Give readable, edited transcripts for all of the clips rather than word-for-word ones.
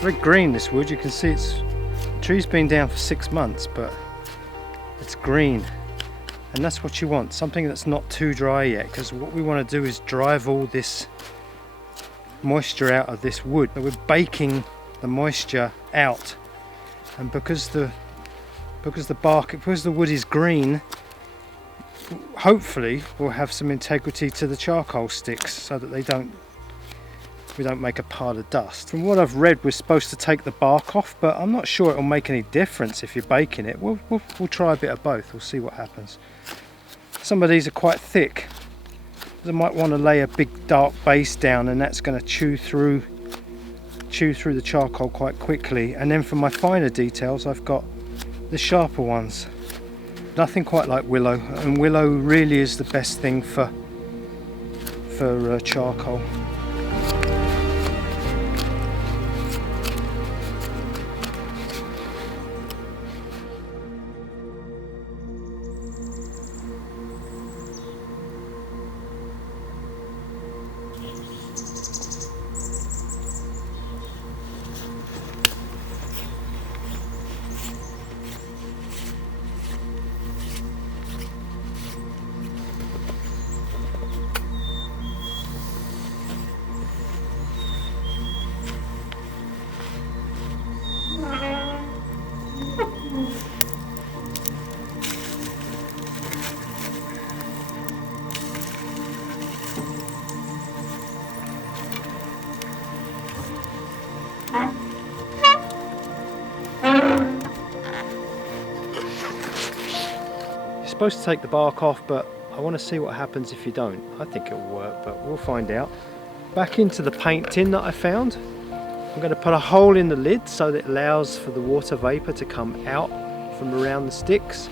Very green, this wood. You can see the tree's been down for 6 months, but it's green, and that's what you want, something that's not too dry yet, because what we want to do is drive all this moisture out of this wood. So we're baking the moisture out, and because the wood is green, hopefully we'll have some integrity to the charcoal sticks so that we don't make a pile of dust. From what I've read, we're supposed to take the bark off, but I'm not sure it'll make any difference if you're baking it. We'll try a bit of both. We'll see what happens. Some of these are quite thick. I might want to lay a big dark base down, and that's going to chew through the charcoal quite quickly. And then for my finer details, I've got the sharper ones. Nothing quite like willow, and willow really is the best thing for charcoal. You're supposed to take the bark off, but I want to see what happens if you don't. I think it'll work, but we'll find out. Back into the paint tin that I found, I'm going to put a hole in the lid so that it allows for the water vapor to come out from around the sticks,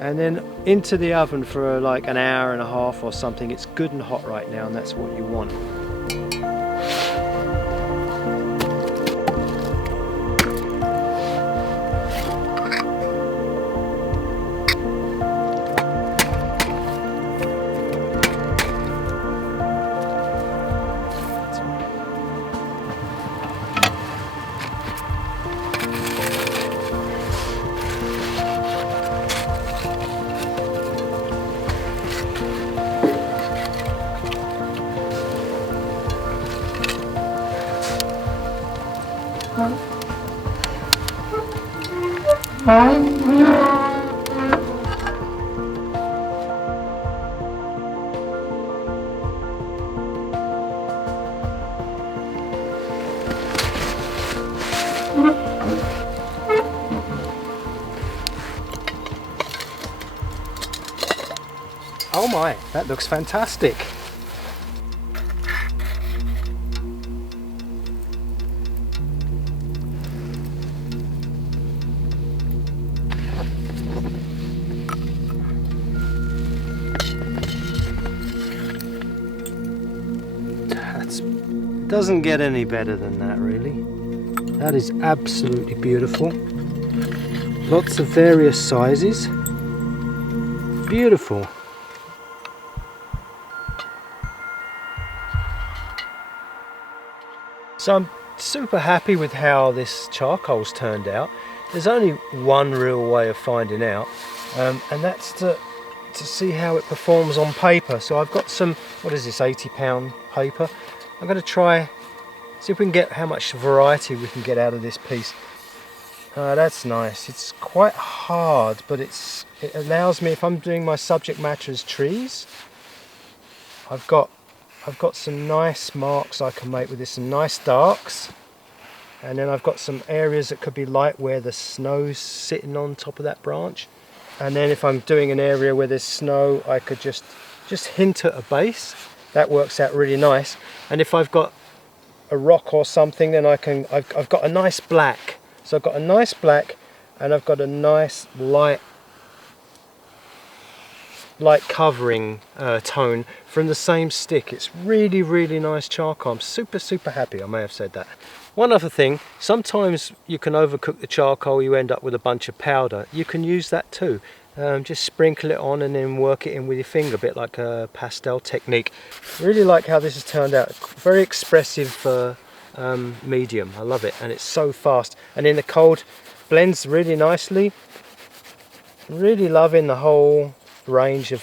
and then into the oven for like an hour and a half or something. It's good and hot right now, and that's what you want. Oh my, that looks fantastic. Doesn't get any better than that, really. That is absolutely beautiful. Lots of various sizes. Beautiful. So I'm super happy with how this charcoal's turned out. There's only one real way of finding out, and that's to to see how it performs on paper. So I've got some, what is this, 80-pound paper. I'm going to try, see if we can get how much variety we can get out of this piece. That's nice. It's quite hard, but it allows me, if I'm doing my subject matter as trees, I've got some nice marks I can make with this, some nice darks, and then I've got some areas that could be light where the snow's sitting on top of that branch, and then if I'm doing an area where there's snow, I could just hint at a base. That works out really nice. And if I've got a rock or something, then I've got a nice black. So I've got a nice black, and I've got a nice light covering tone from the same stick. It's really, really nice charcoal. I'm super, super happy. I may have said that. One other thing, sometimes you can overcook the charcoal, you end up with a bunch of powder. You can use that too. Just sprinkle it on and then work it in with your finger, a bit like a pastel technique. Really like how this has turned out. Very expressive medium. I love it, and it's so fast. And in the cold, blends really nicely. Really loving the whole range of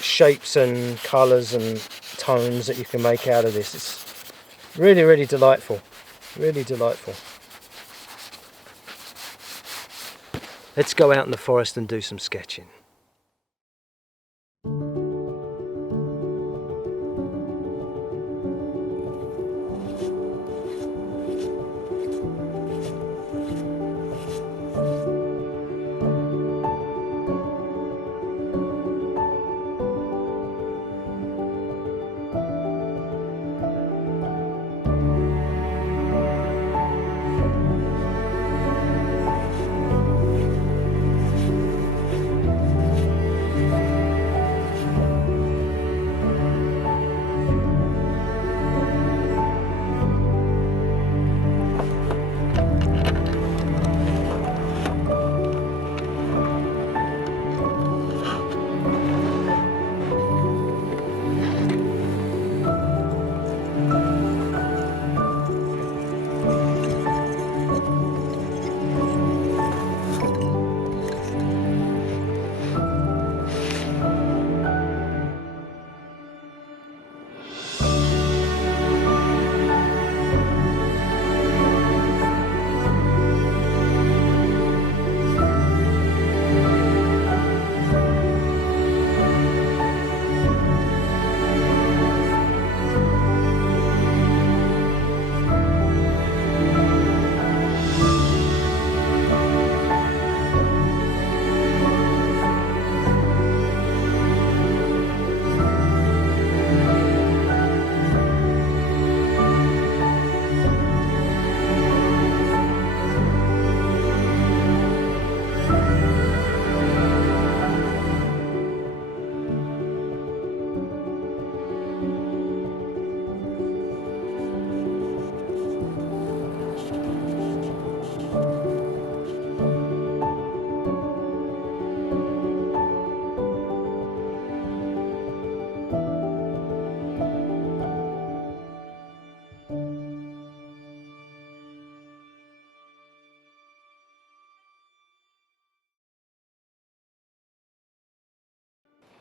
shapes and colours and tones that you can make out of this. It's really, really delightful. Really delightful. Let's go out in the forest and do some sketching.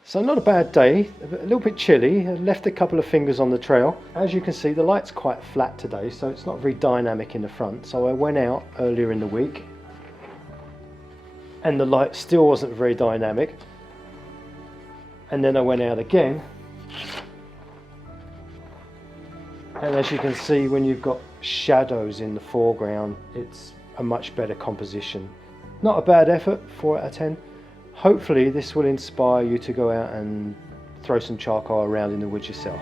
So not a bad day, a little bit chilly. I left a couple of fingers on the trail. As you can see, the light's quite flat today, so it's not very dynamic in the front. So I went out earlier in the week and the light still wasn't very dynamic. And then I went out again. And as you can see, when you've got shadows in the foreground, it's a much better composition. Not a bad effort, 4 out of 10. Hopefully this will inspire you to go out and throw some charcoal around in the woods yourself.